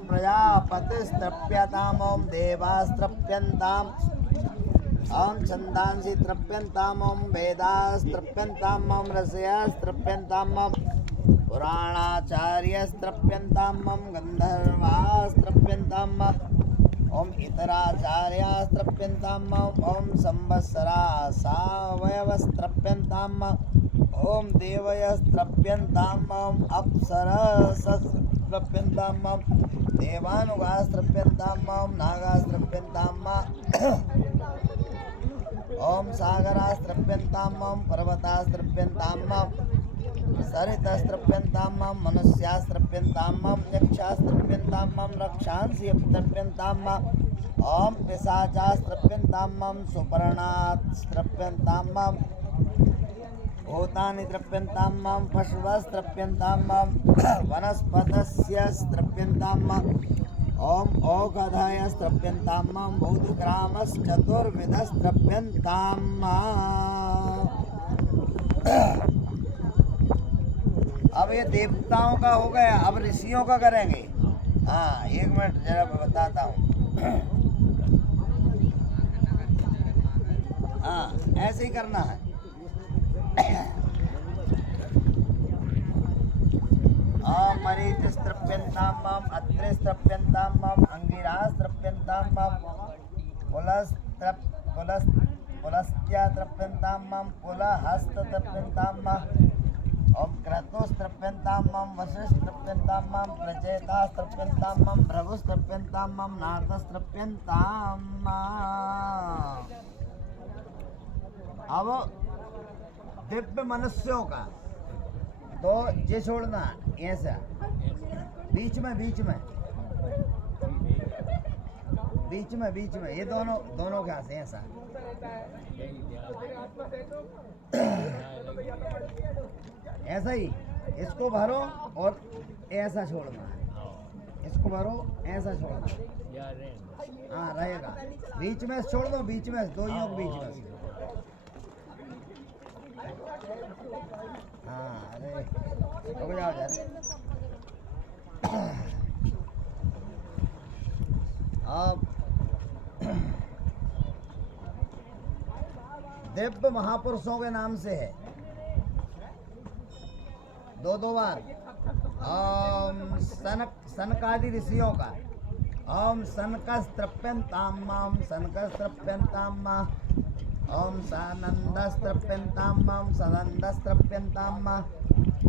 प्रजापतिस्तृप्यताम् ॐ देवास्तृप्यन्ताम् ॐ छन्दांसि तृप्यन्ताम् ॐ वेदास्तृप्यन्ताम् ॐ ऋषयस्तृप्यन्ताम् ॐ पुराणाचार्यस्तृप्यन्ताम् ॐ गन्धर्वास्तृप्यन्ताम् ॐ इतराचार्यास्तृप्यन्ताम् ॐ संवत्सराः सावयवस्तृप्यन्ताम् ॐ देवयस्तृप्यन्ताम् ॐ अप्सरसस्तृप्यन्ताम् देवानुगास्तृप्यन्ताम् नागास्तृप्यन्ताम् ॐ सागरास्तृप्यन्ताम् पर्वतास्तृप्यन्ताम् सरितस्तृप्यन्ताम् मनुष्यास्तृप्यन्ताम् यक्षास्तृप्यन्ताम् रक्षांसि तृप्यन्ताम् ॐ पिशाचास्तृप्यन्ताम् सुपर्णास्तृप्यन्ताम् भूतानि तृप्यन्ताम् पशवस्तृप्यन्ताम् वनस्पतस्यस्तृप्यन्ताम् ॐ औषधयस्तृप्यन्ताम् भूतग्रामश्चतुर्विधस्तृप्यन्ताम्। अब ये देवताओं का हो गया, अब ऋषियों का करेंगे। हाँ, एक मिनट जरा बताता हूँ। हाँ, ऐसे ही करना है। मरीचिस्तृप्यन्ताम् अत्रिस्तृप्यन्ताम् अंगिरास्तृप्यन्ताम् पुलस्त्यातृप्यन्ताम् पुलहस्ततृप्यन्ताम् ॐ क्रतुस्तृप्यन्ताम् वसिस्तृप्यन्ताम् प्रचेतास्तृप्यन्ताम् भृगुस्तृप्यन्ताम् नारदस्तृप्यन्ताम्। अब दिव्य मनुष्यों का तो ये छोड़ना ऐसा बीच में ये दोनों क्या से ऐसा ऐसा ही इसको भरो और ऐसा छोड़ना, इसको भरो ऐसा छोड़ना। हाँ रहेगा, बीच में छोड़ दो, बीच में दो योग बीच में। हाँ अरे हो जाओ यार। अब दिव्य महापुरुषों के नाम से है दो बार। सनकादि ऋषियों का ओम सनकस्तृप्यन्ताम् सनकस्तृप्यन्ताम् ॐ सानन्दस्तृप्यन्ताम् सनन्दस्तृप्यन्ताम्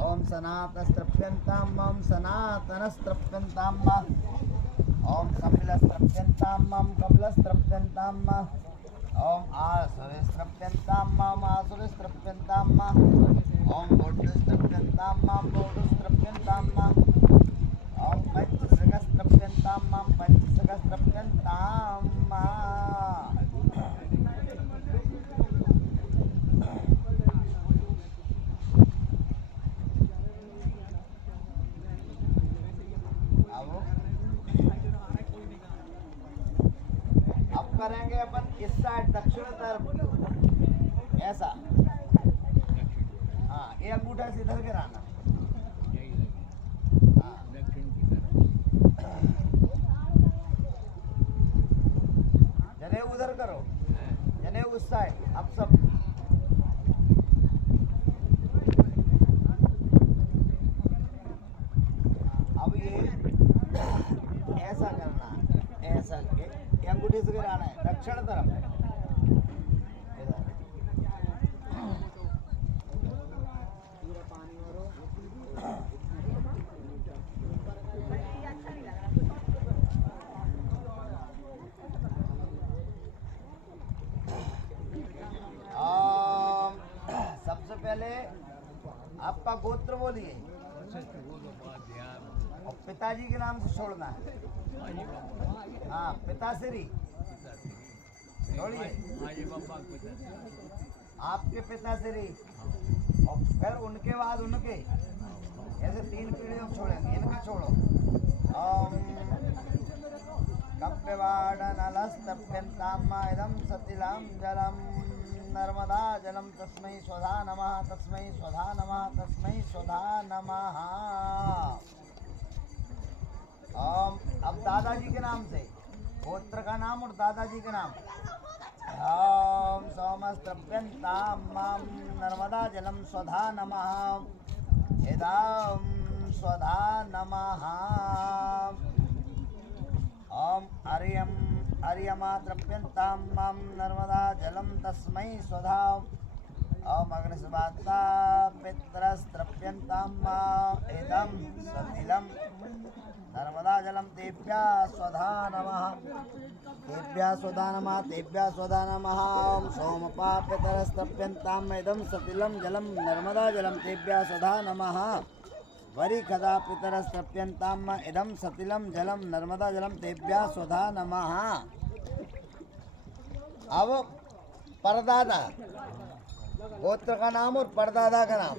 ॐ सनातस्तृप्यन्ताम् सनातनस्तृप्यन्ताम् ॐ कपिलस्तृप्यन्ताम् कपिलस्तृप्यन्ताम् ॐ आसुरस्तृप्यन्ताम् आसुरस्तृप्यन्ताम् ॐ बौद्धस्तृप्यन्ताम् बौद्धस्तृप्यन्ताम् ॐ पंचसखस्तृप्यन्ताम् पंचसखस्तृप्यन्ताम्। करेंगे अपन इस साइड दक्षिण तरफ ऐसा। हाँ ये अंगूठा से इधर गिराना। जने उधर करो, जने उस साइड। अब सब अब ये ऐसा करना, ऐसा अंगूठे से गिराना है दक्षिण तरफ। सबसे पहले आपका गोत्र बोलिए और पिताजी के नाम को छोड़ना है। हाँ पिताश्री छोड़िए, आपके पिताश्री और फिर उनके बाद उनके, ऐसे 3 पीढ़ियों को छोड़ेंगे। इनका छोड़ो। ओम कप्यवाडनलस्तप्यन्ताम् इदं सतिलां जलम नर्मदा जलम तस्मै स्वधा नमः तस्मै स्वधा नमः तस्मै स्वधा नमः। ओम दादाजी के नाम से, गोत्र का नाम और दादाजी के नाम। ओम सोमस्तप्यन्तां मां नर्मदा जलम स्वधा नमः। इदं स्वधा नमः। ओम अर्यमा तृप्यन्तां मां नर्मदा जलम तस्मै स्वधा। ओम अग्निस्वात्ता पितरस्तृप्यन्तां इदं सतिलं नर्मदा जलम तेभ्यः स्वधा नमः। तेभ्यः स्वधा नमः। तेभ्यः स्वधा नमः। ओम सोमपा पितरस्तृप्यन्तां इदं सतिलं जलम नर्मदा जलम तेभ्यः स्वधा नमः। वरिखदा पितरस्तृप्यन्तां इदं सतिलं जलम नर्मदा जलम तेभ्यः स्वधा नमः। अब परदादा, गोत्र का नाम और परदादा का नाम।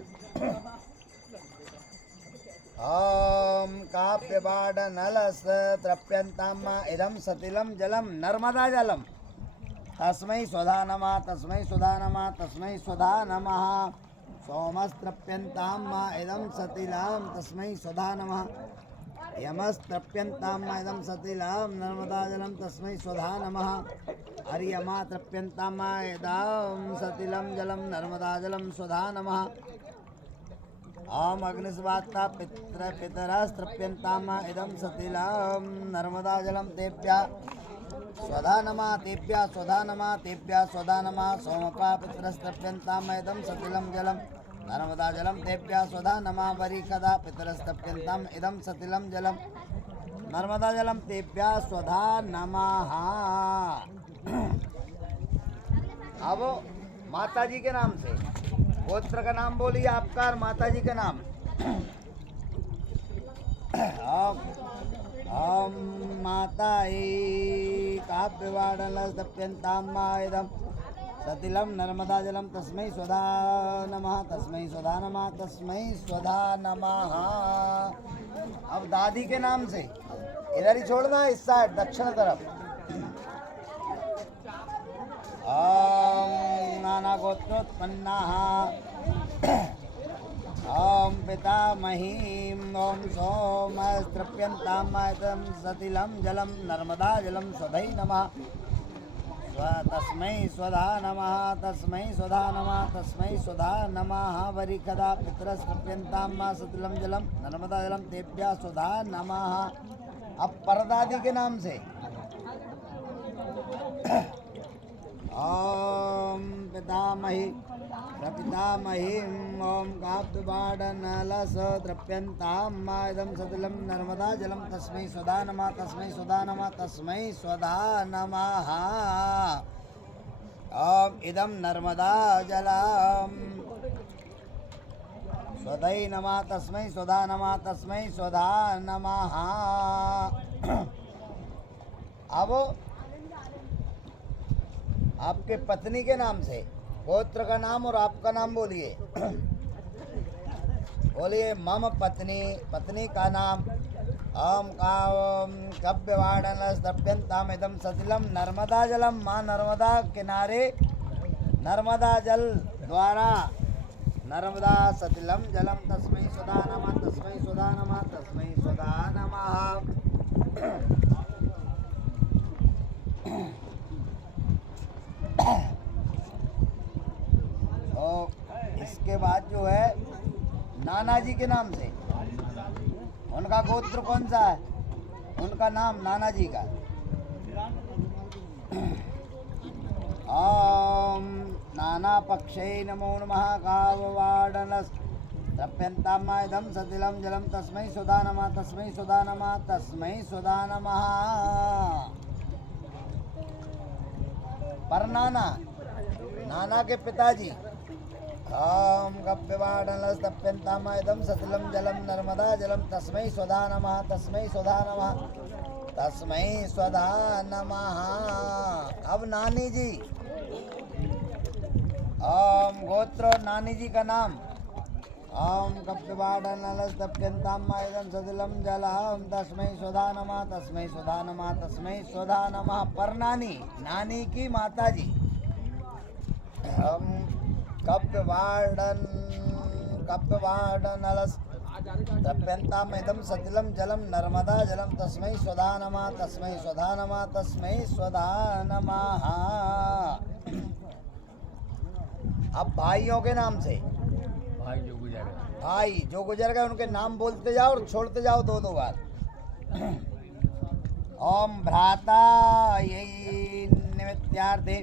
ओम काव्यवाडनलस तृप्यन्तां इदं सतिलं जलम नर्मदा जलम तस्मै स्वधा नमः। तस्मै स्वधा नमः। तस्मै स्वधा नमः। सोमस्तृप्यन्तां इदं सतिलं तस्मै स्वधा नमः। यमस्तृप्यन्तां इदं सतिलं नर्मदा जलम तस्मै स्वधा नमः। अर्यमा तृप्यन्तां इदं सतिलं जलम नर्मदा जलम स्वधा नमः। ओम अग्निस्वात्ता पितरस्तृप्यन्तां इदं सतिलं नर्मदा जलम तेभ्यः स्वधा नमः। तेभ्यः स्वधा नमः। तेभ्यः स्वधा नमः। सोमपा पितरस्तृप्यन्तां इदं सतिलं जलम नर्मदा जलम तेभ्यः स्वधा नमः। वरिखदा पितरस्तृप्यन्तां इदं सतिलं जलम नर्मदा जलम तेभ्यः स्वधा नमः। अब माता जी के नाम से, गोत्र का नाम बोलिए आपका और माता जी का नाम। ओम माता काव्यवाडनलस्तप्यन्तां इदं सतिलं नर्मदा जलम तस्मै स्वधा नमः। तस्मै स्वधा नमः। तस्मै स्वधा नमः। अब दादी के नाम से, इधर ही छोड़ना, इस साइड दक्षिण तरफ। ओम नाना गोत्रोत्पन्नाः ओम पितामहीं ओम सोमस्तृप्यन्तां इदं सतिलं जलम नर्मदा जलम स्वधै नमः। तस्मै स्वधा नमः। तस्मै स्वधा नमः। तस्मै स्वधा नमः। वरिखदा पितरस्तृप्यन्तां सतिलं जलम नर्मदा जलम तेभ्यः स्वधा नमः। अब परदादी के नाम से, ओम पितामही प्रपितामहीं ओम काव्यवाडनलस तृप्यन्तां इदं सतिलं नर्मदा जलम तस्मै स्वधा नमः। तस्मै स्वधा नमः। तस्मै स्वधा नमः। ओम इदं नर्मदा जलम स्वधै नमः। तस्मै स्वधा नमः। तस्मै स्वधा नमः। अब आपके पत्नी के नाम से, गोत्र का नाम और आपका नाम बोलिए। बोलिए मम पत्नी, पत्नी का नाम। ओम काव्यवाडनलस्तप्यन्तां इदं सतिलं नर्मदा जलम, माँ नर्मदा किनारे नर्मदा जल द्वारा नर्मदा सतिलं जलम तस्मै स्वधा नमः। तस्मै स्वधा नमः। तस्मै स्वधा नमः। तो इसके बाद जो है नाना जी के नाम से, उनका गोत्र कौन सा है, उनका नाम नाना जी का। ओम नाना पक्षै नमो नमः। काव्यवाडनलस्तप्यन्तां इदं सतिलं जलम तस्मै स्वधा नमः। तस्मै स्वधा नमः। तस्मै स्वधा नमः। परनाना, नाना के पिताजी। ओम काव्यवाडनलस्तप्यन्तां इदं सतिलं जलम नर्मदा जलम तस्मै स्वधा नमः। तस्मै स्वधा नमः। तस्मै स्वधा नमः। अब नानी जी, ओम गोत्र और नानी जी का नाम। ओम काव्यवाडनलस्तप्यन्तां इदं सतिलं जलम तस्मै स्वधा नमः। तस्मै स्वधा नमः। तस्मै स्वधा नमः। परनानी, नानी की माता जी। कव्यवाडनलस तप्यन्ताम इदं सतिलं जलम नर्मदा जलम तस्मै स्वधा नमः तस्मै स्वधा नमः तस्मै स्वधा नमः। अब भाइयों के नाम से, भाई जो गुजर गए उनके नाम बोलते जाओ और छोड़ते जाओ दो दो बार। ओम भ्राता यही निमित्यार्थे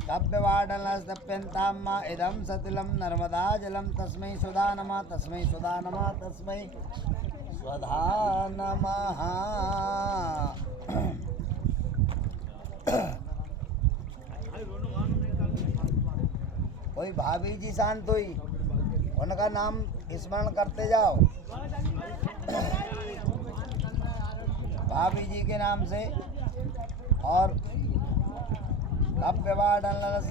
कव्यवाडनस्तप्यन्ताम इदं सतिलं नर्मदा जलम तस्मै स्वधा नमः तस्मै स्वधा नमः तस्मै स्वधा नमः। कोई भाभी जी शांत हुई, उनका नाम स्मरण करते जाओ। भाभी जी के नाम से। और कप्यवाडनलस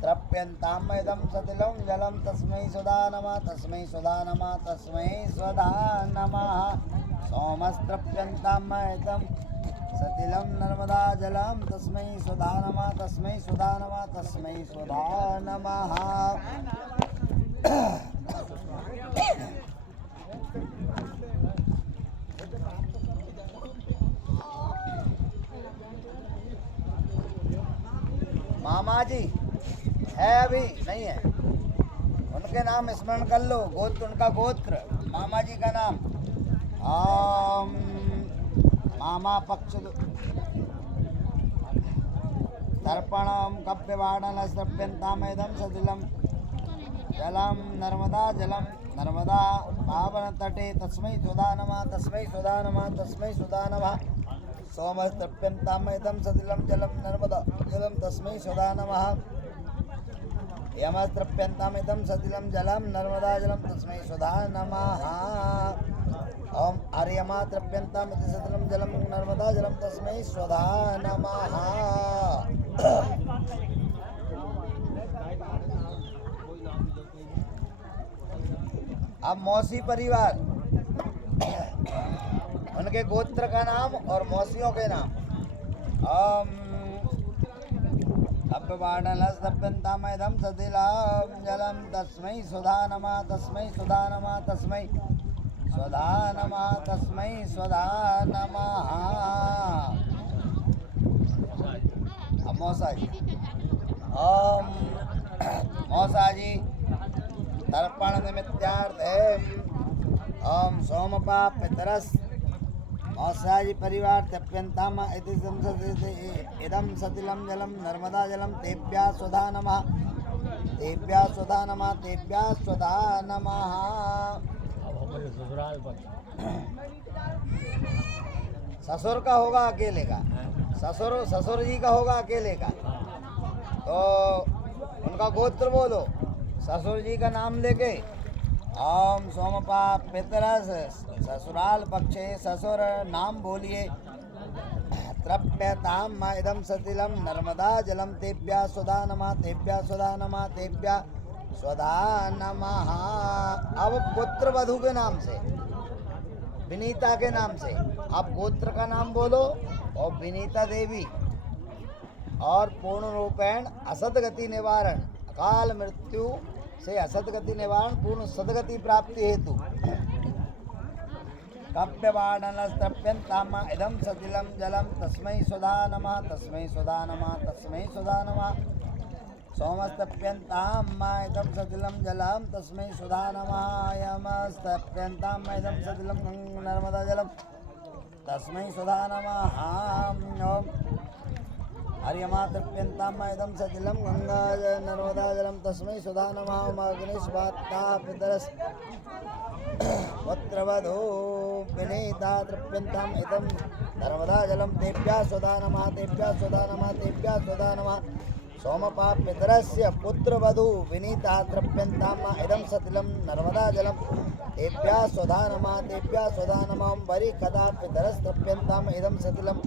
तृप्यन्ताम इदं सतिलं जलं तस्मै स्वधा नमः तस्मै स्वधा नमः तस्मै स्वधा नमः। सोमस्तृप्यन्ताम इदं सतिलं नर्मदा जलं तस्मै स्वधा नमः तस्मै स्वधा नमः तस्मै स्वधा नमः। मामा जी है अभी नहीं है, उनके नाम स्मरण कर लो। गोत्र, उनका गोत्र, मामा जी का नाम। मामा पक्ष तर्पणम कप्यवाडनस्तप्यन्ताम इदं सतिलं जलम नर्मदा जलम नर्मदा पावन तटे तस्मै स्वधा नमः तस्मै स्वधा नमः तस्मै स्वधा नमः। सोमस्तप्यन्ताम इदं सतिलं जलं नर्मदा जलं तस्मै स्वधा नमः। यमस्तप्यन्ताम इदं सतिलं जलं नर्मदा जलं तस्मै स्वधा नमः। ओम आर्यमा तृप्यन्ताम इति सतिलं जलं नर्मदा जलं तस्मै स्वधा नमः। अब मौसी परिवार, उनके गोत्र का नाम और मौसियों के नाम। कप्यवाडनस्तप्यन्ताम इदं सतिलं जलं तस्मै स्वधा नमः तस्मै स्वधा नमः तस्मै स्वधा नमः तस्मै स्वधा नमः। अब मौसा जी, मौसा जी तर्पण निमित्तार्थे ओम सोमपा पितरस मौसा जी परिवार तप्यन्ताम इदं सतिलं जलं नर्मदा जलं तेभ्यः स्वधा नमः तेभ्यः स्वधा नमः तेभ्यः स्वधा नमः। ससुर का होगा अकेले का, ससुर जी का होगा अकेले का, तो उनका गोत्र बोलो। ससुर जी का नाम लेके ओम सोमपा पितरस ससुराल पक्षे ससुर नाम बोलिए। तृप्यताम इदं सतिलं नर्मदा जलम तेभ्यः स्वधा नमः तेभ्यः स्वधा नमः तेभ्यः स्वधा नमः। अब पुत्र वधू के नाम से, विनीता के नाम से आप गोत्र का नाम बोलो। और विनीता देवी और पूर्ण रूपेण असदगति निवारण, अकाल मृत्यु से असदगति निवारण, पूर्ण सदगति प्राप्ति हेतु कप्यवाडनस्तप्यन्ताम इदं सतिलं जलं तस्मै स्वधा नमः तस्मै स्वधा नमः तस्मै स्वधा नमः। सोमस्तप्यन्ताम इदं सतिलं जलं तस्मै स्वधा नमः। यमस्तप्यन्ताम इदं सतिलं नर्मदा जलं तस्मै स्वधा नमः। हरियमा तप्यन्ताम इदं सतिलं गंगा नर्मदा जलं तस्मै स्वधा नमः। अग्निस्वात्ता पितरस पुत्रवधू विनीता तृप्यन्ताम इदं नर्मदा जलं तेभ्यः स्वधा नमः तेभ्यः स्वधा नमः तेभ्यः स्वधा नमः। सोमपा पितरस्य पुत्रवधू विनीता तृप्यन्ताम इदं सतिलं नर्मदा जलं तेभ्यः स्वधा नमः तेभ्यः स्वधा नमः। वरी कदा पितरस्तृप्यन्ताम इदं सतिलं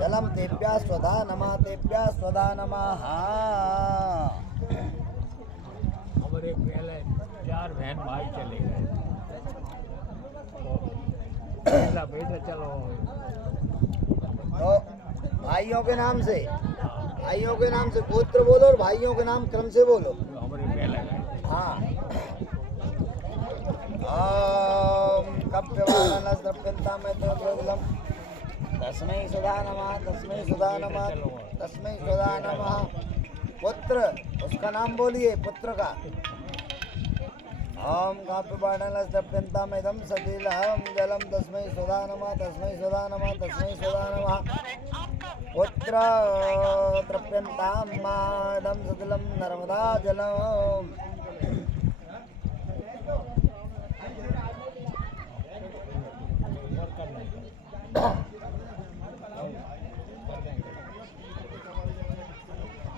जलं तेभ्यः स्वधा नमः तेभ्यः स्वधा नमः। हमारे पहले 4 बहन भाई चले गए, पहला बेटा चलो। तो भाइयों के नाम से, भाइयों के नाम से गोत्र बोलो और भाइयों के नाम क्रम से बोलो। हमारे पहले गए। हाँ, ॐ कप्यवानस्त्रप्यन्तामैतद्रविलं तस्मै सुधा नमः तस्मै सुधा नमः तस्मै सुधा नमः। पुत्र, उसका नाम बोलिए पुत्र का। ॐ कप्यवानस्त्रप्यन्तामैदं सतिलहं जलं तस्मै सुधा नमः तस्मै सुधा नमः तस्मै सुधा नमः। पुत्र तृप्यन्तां मादं सतिलं नर्मदा जलम्।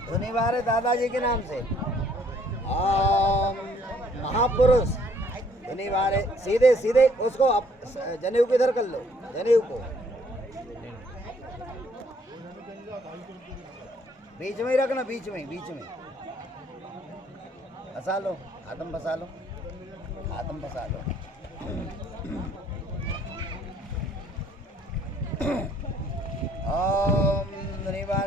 धुनी बारे दादाजी के नाम से। महापुरुष धुनी बारे सीधे सीधे उसको जनेऊ को इधर कर लो, जनेऊ को बीच में ही रखना, बीच में फंसा लो, हाथम फंसा लो, हाथम फंसा लो।